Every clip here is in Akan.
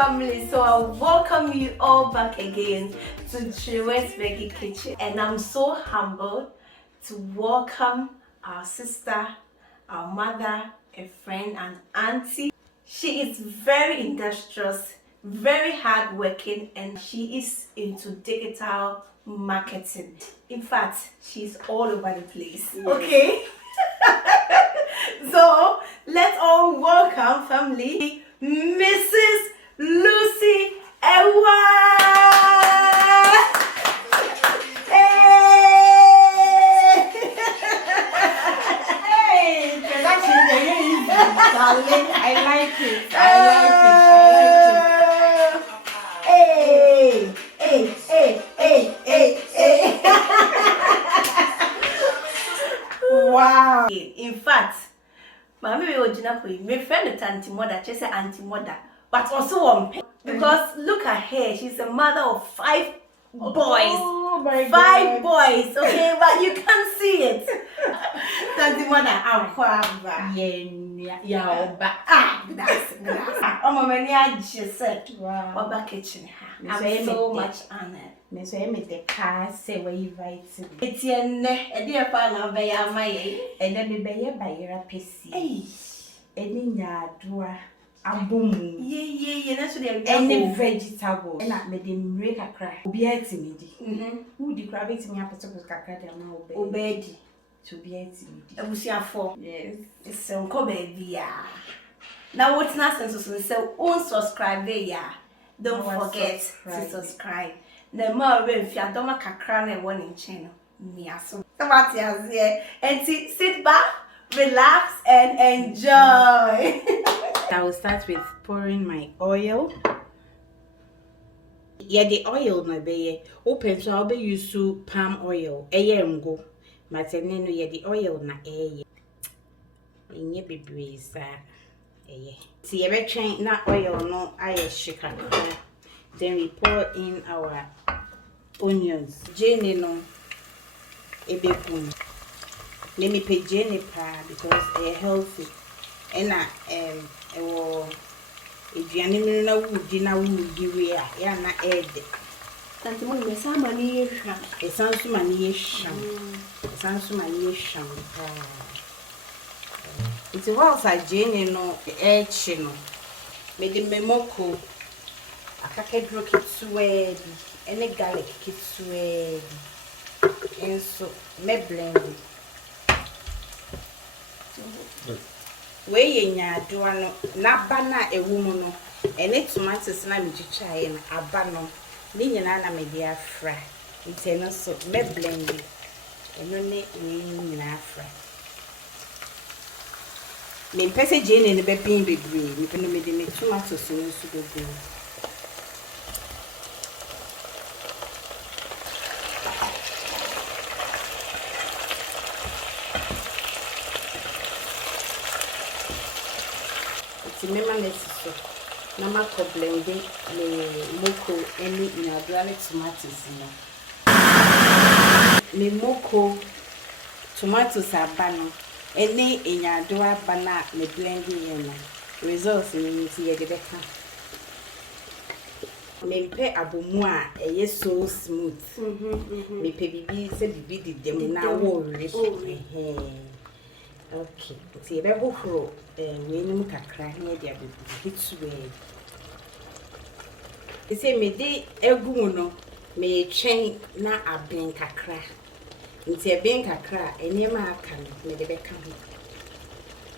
family, so I welcome you all back again to Kyerewaa's Veggie Kitchen, and I'm so humbled to welcome our sister, our mother, a friend and auntie. She is very industrious, very hardworking, and she is into digital marketing. In fact, she's all over the place. Yes. Okay? So let's all welcome family Mrs. Lucy Ewa. Hey, production is darling. I like it. Hey, hey, hey, hey, hey, hey. Wow. In fact, Mammy original for you. My friend is Auntie Mother, she said Auntie Mother, but also one pet. Because look at her, she's a mother of 5 boys. Oh my God. 5 boys, okay, but you can't see it. Auntie Mother, I'm quite Yeah, that's oh, my man, just said, wow. Oba kitchen. I'm so much honored. Miss Amy, the car say where you write to me. It's your neck, a dear father, by my and then the bayer by your PC. Hey, Any yardua, a boom. Yeah, that's what they're Any vegetable. And I made him break a cry. Be a timid. Who the crab it me up to Cacada now obeyed to be a timid. I was here for. Yes, it's so baby. Now, what's nonsense? So, subscribe there. Don't forget to subscribe. The more if you don't make a crown and one in channel. So and sit back, relax, and enjoy. I will start with pouring my oil. Yeah, the oil no be open, so I'll be used to palm oil. Go. But then no, yeah, the oil na in ye be breeze. See, every chain na oil no I shake. Then we pour in our onions. Jenny no ebekun. Let me pay Jenny pa because they're healthy. And aduane na wudi na wudi ya na ede. Tanti mo me sa mani yehwa. Esansu mani yehwa. Esansu mani yehwa. It's whilst I Jenny no echi no. Me de memoko akakedro kitswe ene garlic kitswe enso me blend we yenya doa no na ba na ewumu no ene tomatoes na me chichae na aba no ni nyina na me dia fra nteno so me blend eno ne nyina fra me pese jene ne be pin bebre me pene me de me tomatoes no so go. Remember necessary. Nama ko blending le moko any inaduale tomatoes le moko tomatoes abano any inadua bana le blending yena results ni ti ye de beka me pe abomu a eye so smooth me pe bibi se bibi di dem na wo re okay, see, I go for we no kakra here dia be hitwe. You say me dey egu no me twen na aben kakra. Nti aben kakra enema aka me de beka ho.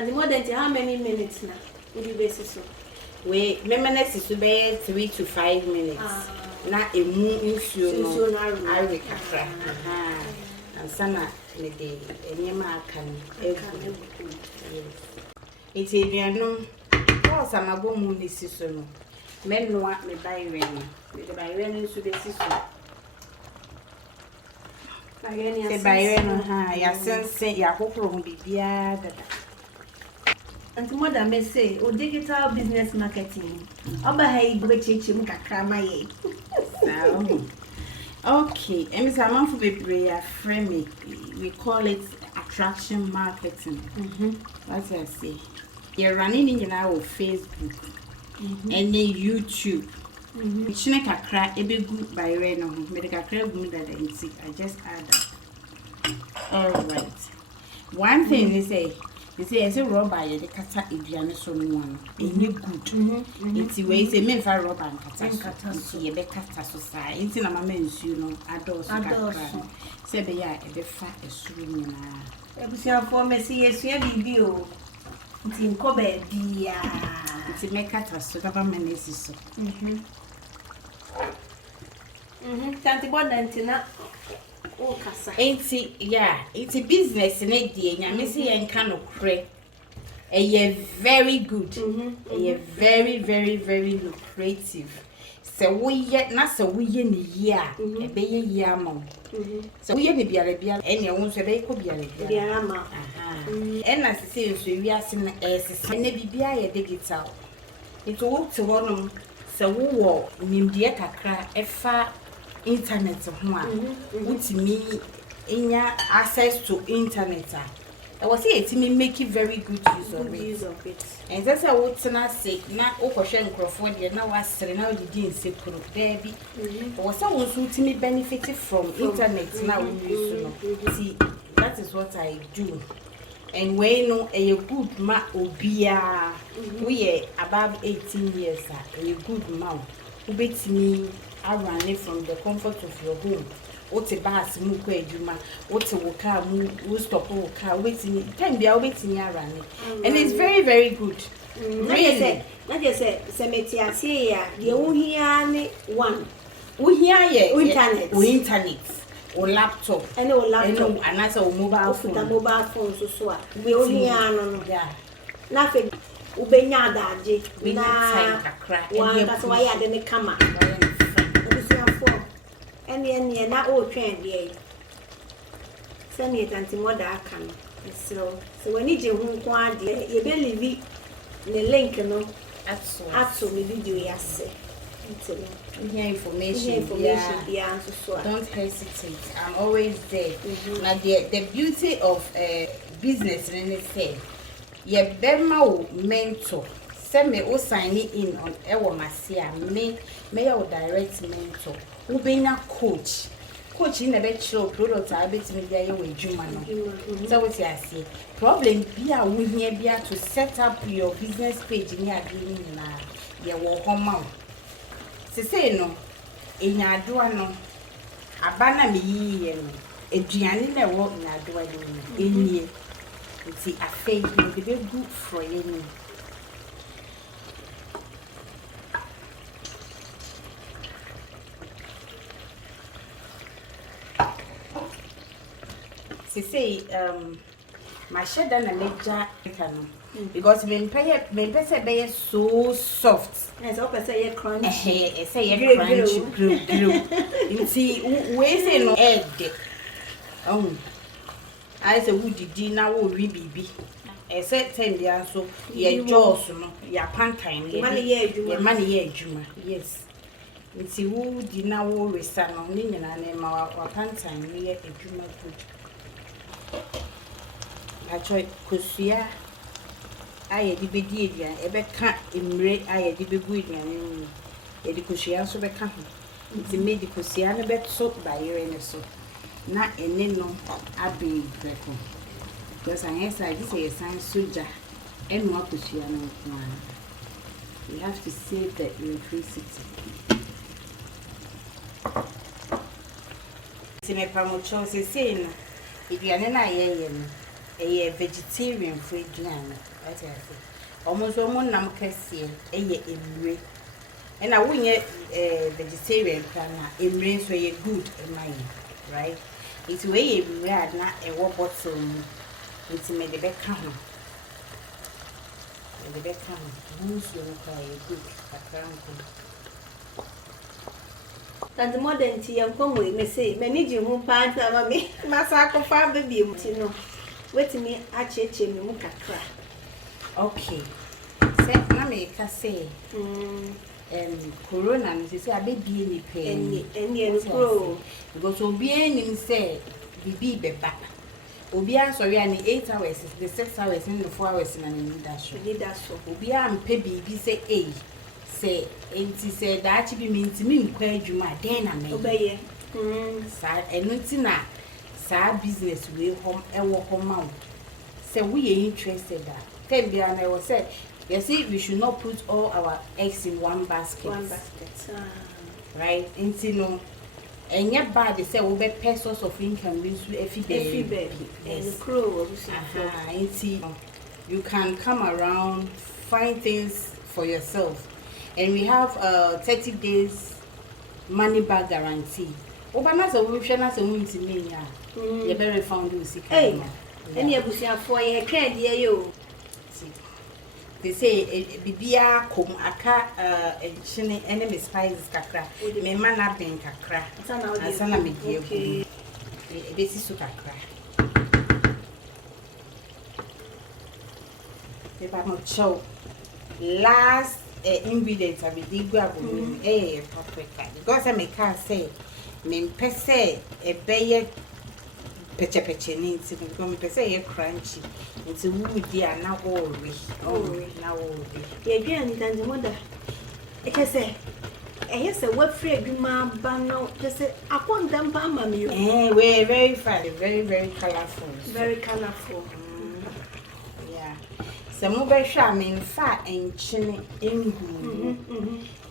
And more than how many minutes now? Would you base so? We memeness to be 3 to 5 minutes. Na emu nsuo no ari kakra. And sana me de enema aka egu. It's a piano. What's a mabomu this season? Men no want me buy rain. The buy rain to the season. The buy rain, ya sense, ya hope will be beer. And mother may say, oh, digital business marketing. Oba hey, bwechichi mukakama ye. Okay, and Mr. Manfu be frame it. We call it attraction marketing. What I say? You're running in our Facebook. and then YouTube. Chine kakra ebe gu by no me de kakra gu that I just add that. All right. One thing they say as a rubber you the kata aduane so no one enye good. It's way say me fa rubber and kata so ye be kata so sai. Nti na mama nsuo no ados kakra. Say be ya e be fa esuru nyina. Ebusiafo me see esua bibi o. Nti nko ba bia. Nti me kata so da ba menesi so. Tanti bodantina o kasa. Enti yeah, it's a business in it dey nya me see enka no kre. Very good. Very very lucrative. So we yet na so we ye ni ye a e be ye ama. So we ye ni biara ene won so be ko biara ama. And as say so we ase na esese na bibia ye digital. It wo to wonom so wo nimdie kakra efa internet ho a utimi enya access to internet a I was say it make very good use of it. And that's how what's na say na okwohwe nkrofo de na wasere na odidi nsekuru there bi. Was so utimi benefit from internet na we use no. See, that is what I do. And we know a good ma obia we are above 18 years a good man who bet me around from the comfort of your home. What's a bass mu ko adwuma, what's a woka mu stop woka waiting time bia waiting around. And it's very good. Really. Not just say semeti ase ya de wo hia ne one. Wo hia ye internet. Or laptop. And or laptop. And that's a mobile phone. Mobile phone so we only no. Yeah. Nothing. Ubenya daje. Na time kakra. One that's why I didn't come out. Any na o twɛn de sɛ me tanti moda aka no so when you hu nko ade ye be leave the link no ato me video yase information bia so don't hesitate. I'm always there. Now the beauty of business in say ye bema wo mentor sɛ me o sign in on ewo masia me your direct mentor. Ubenya coach in a bed show product I bet me there with Juma. So what I say problem be a we here be to set up your business page in your doing na your home. Say no in your door no abana me ye no eduane na wo in your door in ye it's a fake be good for you. Say my shed na major because when pese be so soft as up say crunchy say crunchy grill you see we say no egg I say who did na wo wi bibi e say time dia so ye jaws no ya pantan ye money ye adwuma yes nti wo di na wo resa no ni nyina na ma wa pantan ye adwuma good. I try kusia aye di bedi edian e be ka emre aye di be gu edian e di kusia so be ka ho nti me di kusia ne be so ba yere ne so na ene no abe breko because I answer this is sign soldier and no kusia no we have to save the electricity. Si me promotion se say if you are not a vegetarian food, I say almost one nam kesi a and I win a vegetarian plan a brain so you good in mind, right? It's way red not a bottle it's made the back come. The back come, use your good and the modern tea and come with me say, many you pants over me, Massacre farm baby, no. Wait me, I check me, muka cry. Okay. Say, Mammy, can say, Corona, Mrs. Abbey, any pain, any pro. Because Obian say, be back. Obia, sorry, and 8 hours, the 6 hours, and the 4 hours in an industry. Obia and Pebby, be say, say enti say that be me ntimi nkwa adwuma den na me obeye sa eno ti na sa business we home ewo home out say we are interested that tell me and I was say you see we should not put all our eggs in one basket right enti no enye bad say we be source of income we so every and crow enti you can come around find things for yourself and we have 30 days money back guarantee obana say we hwe na say we ntimi ya you better found you see hey any abusiafo ye twa de yo they say bibia kom aka enchine enemy spices kakra me mana ben kakra asana me die okay besi su kakra Pepper mo chow last ingredient I be dig go abun paprika because I make can say me pese e beye peche ni nti because me pese e crunchy nti wu di ana wo we na wo we ye dua ni tande moda e ke say eh say we free adwuma ba no just say akonda mpa ma me yo we very fine very colorful yeah so mo be hwa me mfa enchine engu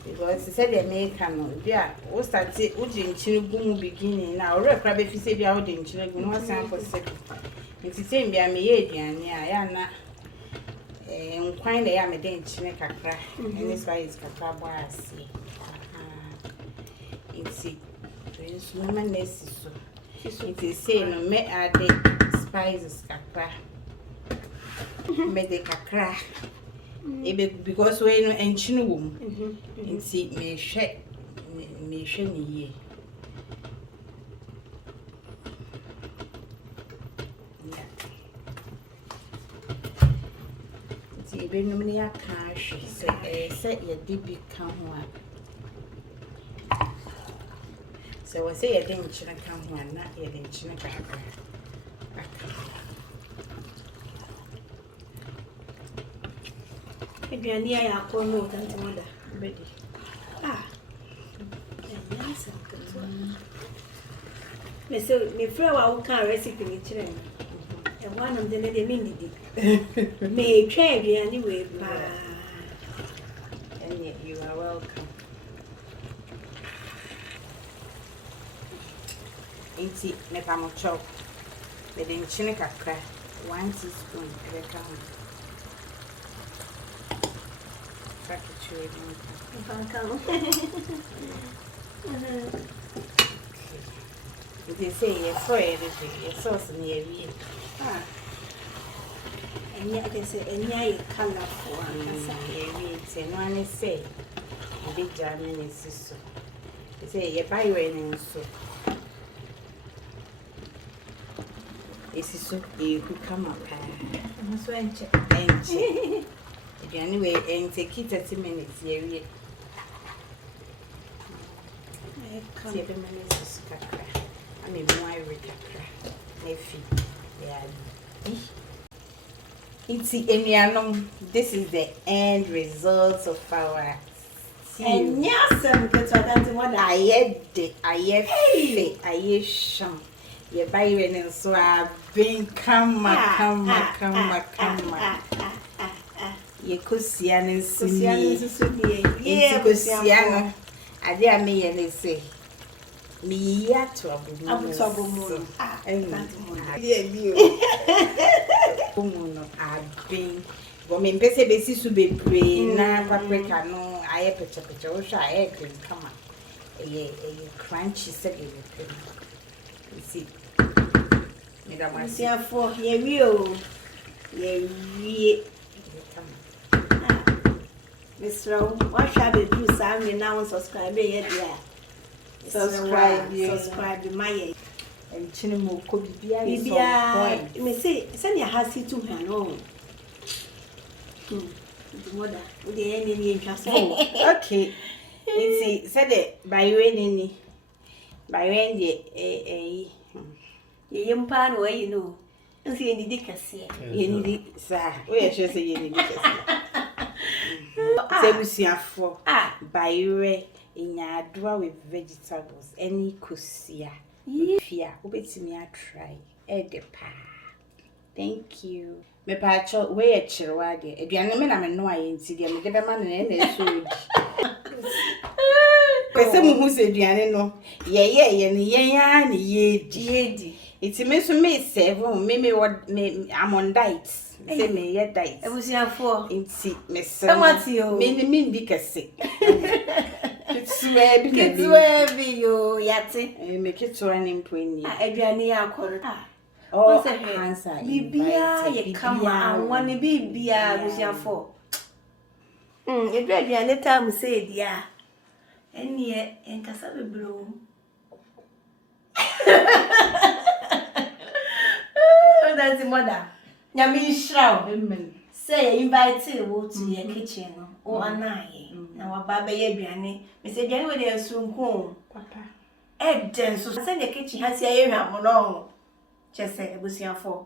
because said the maker no bia o start o je nchine gu mu beginning na o rekra be fi se bia o de nchine gu no san for second nti se bia me ye aduane a ya na nkwan na ya me de nchine kakra and this why is kakra bo ase nti so no man nesi so nti se no me add spices kakra me de kakra ebe because we no enchine wo mu nti me hwe ni ye nti ebe no me ya ka hwe se ye de bi ka ho a so we say ye de enchine ka ho a na ye de enchine kakra aduane ya akono tante moda ready yes me say me frɛ wa wo kan recipe ni kire me e wa nam de me ndidi me twa aduane we pa and you are welcome inti me pa mo chop me de nchine kakra 1 teaspoon ebe ka ho they say yes, so everything. Yes, sauce near me. And yet they say, and yeah, colorful. And one is say, a big German is so. They say, you buy rain so. This is so you could come up. I'm so anxious. Anyway, and take it 30 minutes here. I minutes kakra. I mean, why kakra? Nefi, yeah. It's this is the end result of our stew. And yes, I'm going to what I sham. You buy it so I've been come. Ye kusiana susuni ye kusiana ade a me ye ne say me ya to abumu ye no abin go me pese be sisu be pray na paprika no aye peche wo hwa aye green kama ye crunchy say be pray you see me da ma see for ye wie Miss Rowe, what shall we do? Sam, now subscribe here. Subscribe to my and Chinemo could be a me say, send your house to her. No, mother, with the enemy interest. Okay, it's said it by rain by rain, ye young pan where you know, and see any dickacy. You need it, sir. We are just saying, Sebusiafo. Bayre inyadwa with vegetables. Any kusia. Fia. Ubetimi a try. Edepa. Thank you. Me pacho we a Kyerewaa de. Aduane me na me no aye nti de me de be ma na so odi. Pese mu hu se aduane no. Ye ne ya ne yedi. It's me so me seven me I'm on diet. Say me ye diet. Ebusiafo. Inti me se. Tomatio. Me ndi kese. Kitwe bi yo yate. Me kitwa ni mponi. Aduane ya akoro. Oh, cancer. Bibia ye kama anwane bibia ebusiafo. Aduane time say dia. Enie enkasa bebro. That's the mother. Nyami shraw. Amen. Say invite you to your kitchen or anaye. Na wa baba ye aduane. Me say aduane we dey sunku. Papa. Den so say the kitchen has here hwa no. Just say ebusiafo.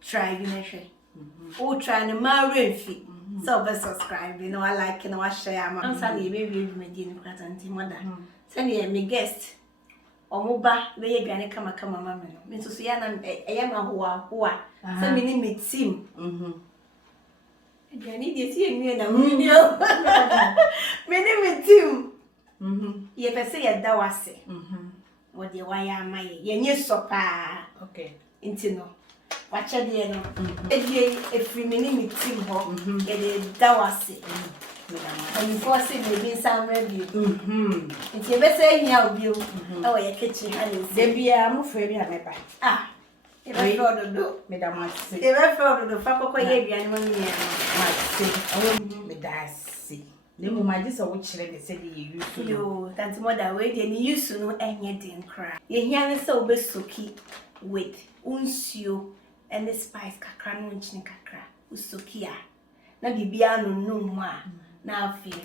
Try you measure. O try no ma refi. So be subscribe, you know I like, you know I share my answer the baby me di ni kwata nti mother. Send me guest. Omoba we ye aduane kama mama no. Me so ya na ma ho a. Say me ni me team. Aduane dey see enu na mu ni o. Me ni me team. Ye be say ye da wase. Wo de wa ya ma ye nye sopa. Okay. Inti no. Wacha de no. Efri me ni me team ho. Ye de da wase. And you force it maybe some review. It's a better in your view. Oh, your kitchen, honey. There be a move for me, I If I thought of do, Madame, I say, if I thought of the Faco and money, I won't be that see. The moment this or which they said you used to you, that's more that way than you used to know, and you didn't cry. Your hearing so best to keep with unsio and the spice kakran winching kakra, usukia. Now be beyond no more. Now feel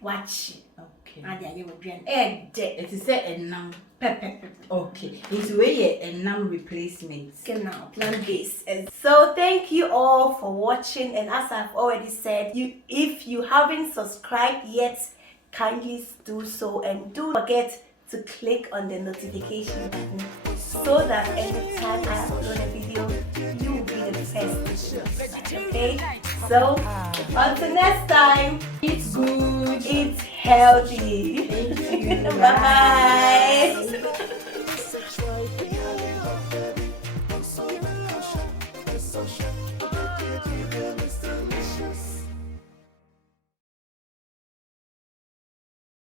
watch it. Okay. I dare you would be an egg. It is a num pepper. Okay. It's way a num replacement. Now plant based. So thank you all for watching, and as I've already said, if you haven't subscribed yet, kindly do so, and don't forget to click on the notification button so that anytime I upload a video, you will be the first to subscribe. Okay? So until next time, eat good, eat healthy. Thank you. Bye bye.